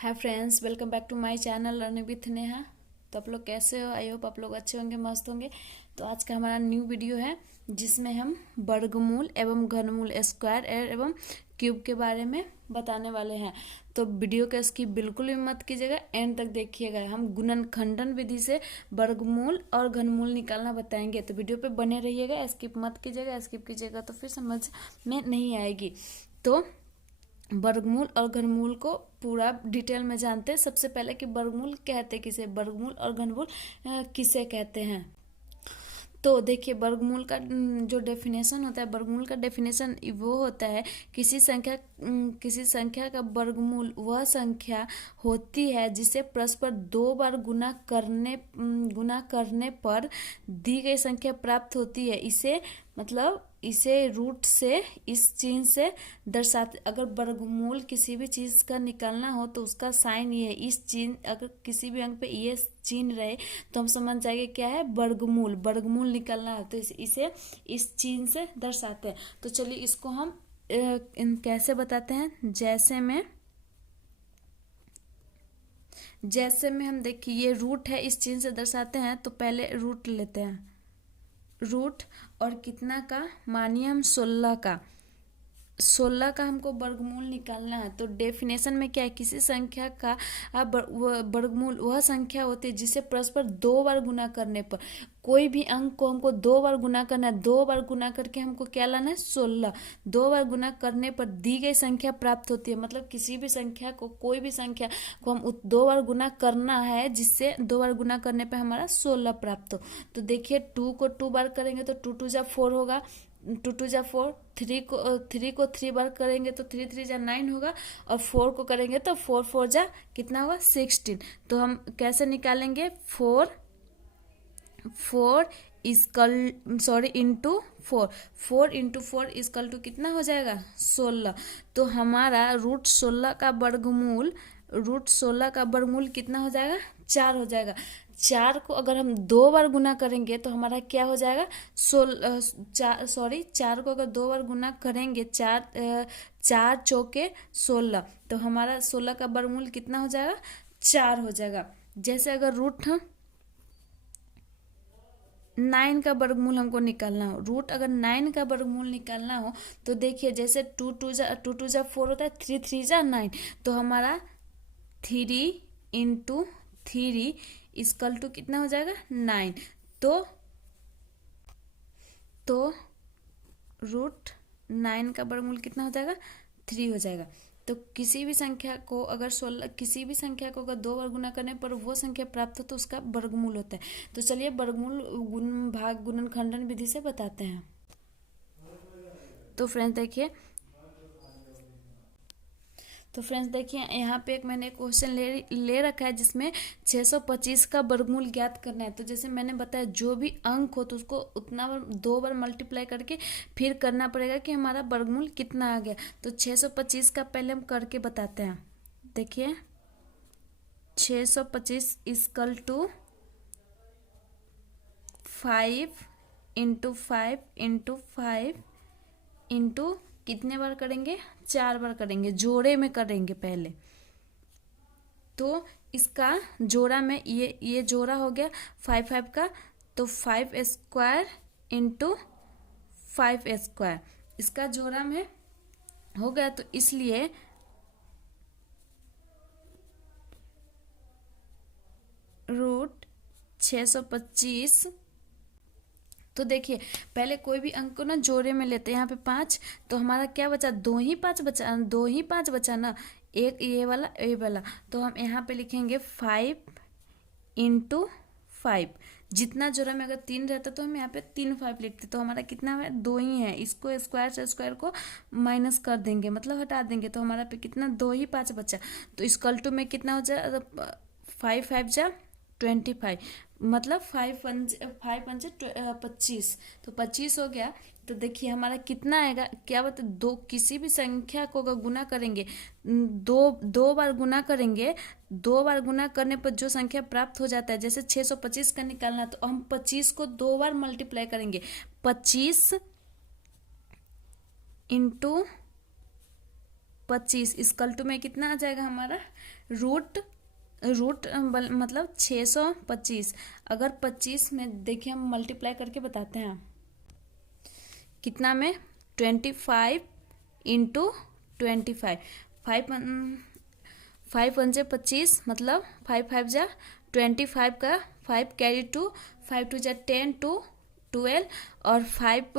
Hi friends, welcome back to my channel learning with Neha. तो आप लोग कैसे हो? आई होप आप लोग अच्छे होंगे, मस्त होंगे। तो आज का हमारा न्यू वीडियो है जिसमें हम वर्गमूल एवं घनमूल, स्क्वायर एवं क्यूब के बारे में बताने वाले हैं। तो वीडियो को स्किप बिल्कुल भी मत कीजिएगा, एंड तक देखिएगा। हम गुणनखंडन विधि से वर्गमूल और घनमूल निकालना बताएंगे, तो वीडियो पे बने रहिएगा, स्किप मत कीजिएगा। स्किप कीजिएगा तो फिर समझ में नहीं आएगी। तो वर्गमूल और घनमूल को पूरा डिटेल में जानते हैं। सबसे पहले कि वर्गमूल कहते किसे, वर्गमूल और घनमूल किसे कहते हैं। तो देखिए, वर्गमूल का जो डेफिनेशन होता है, वर्गमूल का डेफिनेशन वो होता है किसी संख्या का वर्गमूल वह संख्या होती है जिसे परस्पर दो बार गुना करने पर दी गई संख्या प्राप्त होती है। इसे रूट से, इस चिन्ह से दर्शाते। अगर वर्गमूल किसी भी चीज का निकालना हो तो उसका साइन ये है, इस चिन्ह, अगर किसी भी अंक पे ये चिन्ह रहे तो हम समझ जाएंगे क्या है, वर्गमूल। वर्गमूल निकालना है तो इसे इस चिन्ह से दर्शाते हैं। तो चलिए इसको हम कैसे बताते हैं। जैसे में हम देखिए, ये रूट है, इस चिन्ह से दर्शाते हैं। तो पहले रूट लेते हैं, रूट और कितना का, मानिए हम 16 का हमको वर्गमूल निकालना है। तो डेफिनेशन में क्या है, किसी संख्या का वर्गमूल वह संख्या होती है जिसे परस्पर दो बार गुना करने पर, कोई भी अंक को हमको दो बार गुना करना है, दो बार गुना करके हमको क्या लाना है, 16। दो बार गुना करने पर दी गई संख्या प्राप्त होती है। मतलब किसी भी संख्या को, कोई भी संख्या को हम दो बार गुना करना है, जिससे दो बार गुना करने पर हमारा 16 प्राप्त हो। तो देखिए, 2 को 2 बार करेंगे तो 2 2 जा 4 होगा, 2 2 जा 4। 3 को 3 बार करेंगे तो 3 3 जा 9 होगा, और 4 को करेंगे तो 4 4 जा कितना होगा, 16। तो हम कैसे निकालेंगे, 4 इंटू 4 इक्वल टू कितना हो जाएगा, 16। तो हमारा रूट 16 का वर्गमूल कितना हो जाएगा, 4 हो जाएगा। 4 को अगर हम दो बार गुना करेंगे तो हमारा क्या हो जाएगा, 4 को अगर दो बार गुना करेंगे, 4 चौके 16, तो हमारा 16 का वर्गमूल कितना हो जाएगा, 4 हो जाएगा। जैसे अगर रूट 9 का वर्गमूल हमको निकालना हो, रूट अगर 9 का वर्गमूल निकालना हो तो देखिए, जैसे 2 2 जा 4 होता है, 3 3 जा 9। तो हमारा 3 इंटू 3 इक्वल टू कितना हो जाएगा, 9। तो रूट 9 का वर्गमूल कितना हो जाएगा, 3 हो जाएगा। तो किसी भी संख्या को अगर दो बार गुना करने पर वो संख्या प्राप्त हो तो उसका वर्गमूल होता है। तो चलिए वर्गमूल गुणनखंडन विधि से बताते हैं। तो फ्रेंड्स देखिए, यहाँ पे एक मैंने क्वेश्चन ले रखा है जिसमें 625 का वर्गमूल ज्ञात करना है। तो जैसे मैंने बताया, जो भी अंक हो तो उसको उतना बार, दो बार मल्टीप्लाई करके फिर करना पड़ेगा कि हमारा वर्गमूल कितना आ गया। तो 625 का पहले हम करके बताते हैं। देखिए, 625 equal to 5 into 5 into 5 into कितने बार करेंगे, 4 बार करेंगे, जोड़े में करेंगे पहले। तो इसका जोड़ा में ये जोड़ा हो गया 5 5 का, तो 5 स्क्वायर इंटू 5 स्क्वायर, इसका जोड़ा में हो गया। तो इसलिए रूट 625। तो देखिए, पहले कोई भी अंक को ना जोड़े में लेते हैं। यहाँ पे 5, तो हमारा क्या बचा, दो ही पाँच बचा ना, एक ये वाला। तो हम यहाँ पे लिखेंगे 5 इंटू 5। जितना जोड़ा में अगर 3 रहता तो हम यहाँ पे 3 5 लिखते, तो हमारा कितना है, 2 ही है। इसको स्क्वायर से स्क्वायर को माइनस कर देंगे, मतलब हटा देंगे, तो हमारा पे कितना, 2 ही 5 बचा। तो इक्वल टू में कितना हो जाए, 5 5 जा 25, मतलब 5 5 25, तो 25 हो गया। तो देखिए हमारा कितना आएगा, क्या बता, दो, किसी भी संख्या को अगर गुना करेंगे, दो बार गुना करेंगे, दो बार गुना करने पर जो संख्या प्राप्त हो जाता है, जैसे 625 का निकालना, तो हम 25 को दो बार मल्टीप्लाई करेंगे। 25 इंटू 25 इक्वल टू में कितना आ जाएगा हमारा रूट मतलब 625। अगर 25 में देखिए हम मल्टीप्लाई करके बताते हैं कितना में 25 इंटू 25 5 1 जा 25 मतलब 5 5 जा 25 का 5 कैरी 2 5 2 जा 10 2 12 और 5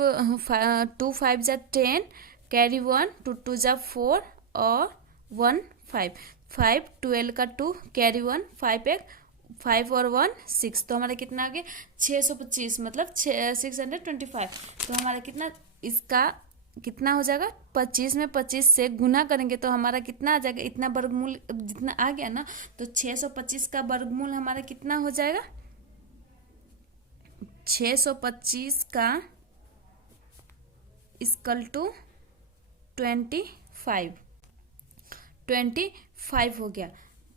2 5 जा 10 कैरी 1 2 2 जा 4 और 1 5 5 12 का 2 कैरी 1 5 एक 5 और 1 6 तो हमारा कितना आ गया 625 मतलब 625। तो हमारा कितना इसका कितना हो जाएगा 25 में 25 से गुना करेंगे तो हमारा कितना आ जाएगा इतना वर्गमूल जितना आ गया ना तो 625 का वर्गमूल हमारा कितना हो जाएगा 625 का इक्वल टू 25 हो गया।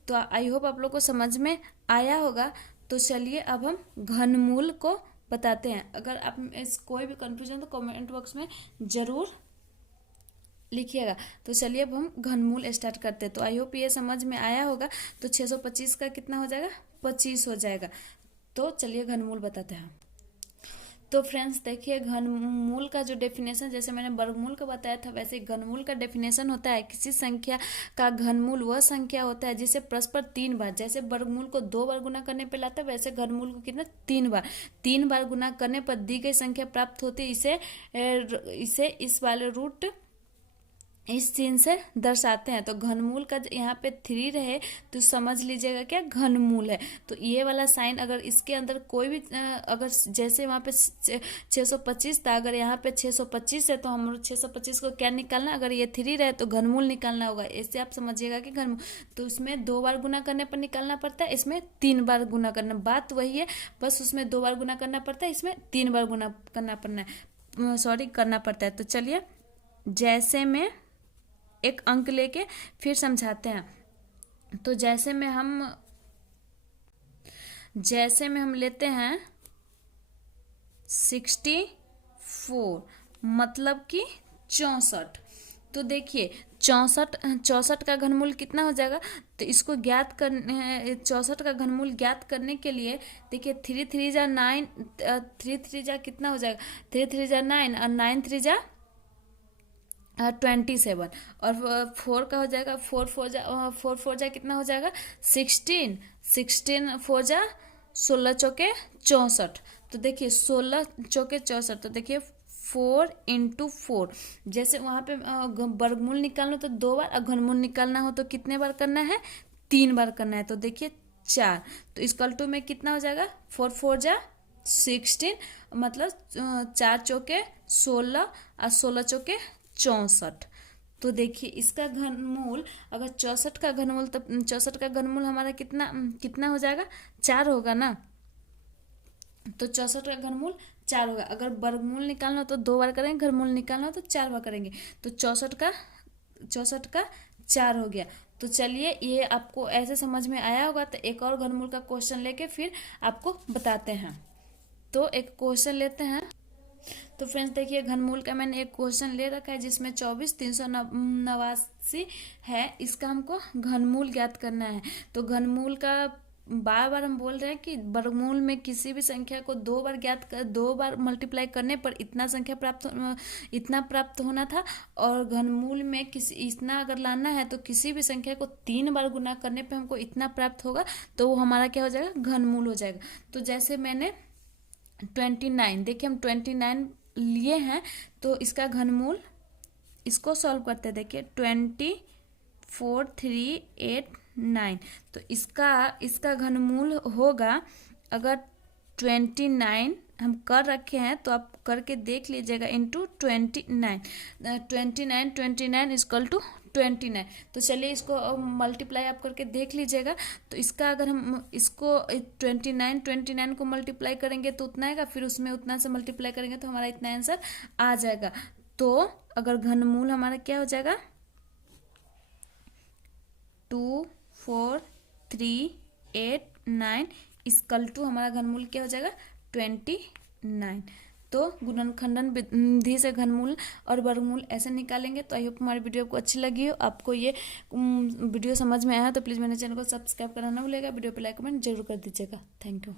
तो आई होप आप लोग को समझ में आया होगा। तो चलिए अब हम घनमूल को बताते हैं। अगर आप इस कोई भी कंफ्यूजन तो कमेंट बॉक्स में जरूर लिखिएगा। तो चलिए अब हम घनमूल स्टार्ट करते हैं। तो आई होप ये समझ में आया होगा। तो 625 का कितना हो जाएगा 25 हो जाएगा। तो चलिए घनमूल बताते हैं। तो फ्रेंड्स देखिए घनमूल का जो डेफिनेशन जैसे मैंने वर्गमूल का बताया था वैसे घनमूल का डेफिनेशन होता है किसी संख्या का घनमूल वह संख्या होता है जिसे परस्पर 3 बार, जैसे वर्गमूल को 2 बार गुना करने पे लाता है वैसे घनमूल को कितना 3 बार गुना करने पर दी गई संख्या प्राप्त होती है। इसे इस वाले रूट इस चिन्ह से दर्शाते हैं। तो घनमूल का यहाँ पे 3 रहे तो समझ लीजिएगा क्या घनमूल है। तो ये वाला साइन अगर इसके अंदर कोई भी अगर जैसे वहाँ पे 625 था अगर यहाँ पे 625 है तो हम 625 को क्या निकालना अगर ये 3 रहे तो घनमूल निकालना होगा। ऐसे आप समझिएगा कि घनमूल तो उसमें 2 बार गुना करने पर निकालना पड़ता है, इसमें 3 बार गुना करना, बात वही है बस उसमें 2 बार गुना करना पड़ता है, इसमें 3 बार गुना करना पड़ता है। तो चलिए जैसे में एक अंक लेके फिर समझाते हैं। तो जैसे में हम लेते हैं 64 मतलब कि 64। तो देखिए 64 का घनमूल कितना हो जाएगा। तो इसको ज्ञात करने 64 का घनमूल ज्ञात करने के लिए देखिए 3 3 जा 9 3 3 जा कितना हो जाएगा 3 3 जा 9 और 9 3 जा 27 और 4 का हो जाएगा 4 4 जा कितना हो जाएगा 16 4 जा 16 चौके 64। तो देखिए 16 चौके 64 तो देखिए 4 इंटू 4 जैसे वहाँ पे वर्गमूल निकालना तो 2 बार और घनमूल निकालना हो तो कितने बार करना है 3 बार करना है। तो देखिए 4 तो इक्वल टू में कितना हो जाएगा 4 4 जा 16 मतलब 4 चौके 16 और 16 चौके 64। तो देखिए इसका घनमूल अगर 64 का घनमूल तो 64 का घनमूल हमारा कितना हो जाएगा 4 होगा ना। तो 64 का घनमूल 4 होगा। अगर वर्गमूल निकालना हो तो 2 बार करेंगे, घनमूल निकालना हो तो 4 बार करेंगे। तो 64 का 4 हो गया। तो चलिए ये आपको ऐसे समझ में आया होगा। तो एक और घनमूल का क्वेश्चन लेके फिर आपको बताते हैं। तो एक क्वेश्चन लेते हैं। तो फ्रेंड्स देखिए घनमूल का मैंने एक क्वेश्चन ले रखा है जिसमें 24 389 है। इसका हमको घनमूल ज्ञात करना है। तो घनमूल का बार बार हम बोल रहे हैं कि वर्गमूल में किसी भी संख्या को 2 बार मल्टीप्लाई करने पर इतना प्राप्त होना था और घनमूल में इतना अगर लाना है तो किसी भी संख्या को 3 बार गुना करने पर हमको इतना प्राप्त होगा तो वो हमारा क्या हो जाएगा घनमूल हो जाएगा। तो जैसे मैंने 29 देखिए हम 29 लिए हैं तो इसका घनमूल इसको सॉल्व करते हैं। देखिए 24 3 8 9 तो इसका घनमूल होगा अगर 29 हम कर रखे हैं तो आप करके देख लीजिएगा इंटू 29 इक्वल टू 29। तो चलिए इसको मल्टीप्लाई आप करके देख लीजिएगा। तो इसका अगर हम इसको 29 को मल्टीप्लाई करेंगे तो उतना आएगा, फिर उसमें उतना से मल्टीप्लाई करेंगे तो हमारा इतना आंसर आ जाएगा। तो अगर घनमूल हमारा क्या हो जाएगा 2 4 3 8 9 इक्वल टू हमारा घनमूल क्या हो जाएगा 29। तो गुणनखंडन विधि से घनमूल और वर्गमूल ऐसे निकालेंगे। तो आई होप हमारी वीडियो आपको अच्छी लगी हो, आपको ये वीडियो समझ में आया तो प्लीज़ मेरे चैनल को सब्सक्राइब करना ना भूलिएगा, वीडियो पे लाइक कमेंट जरूर कर दीजिएगा। Thank you.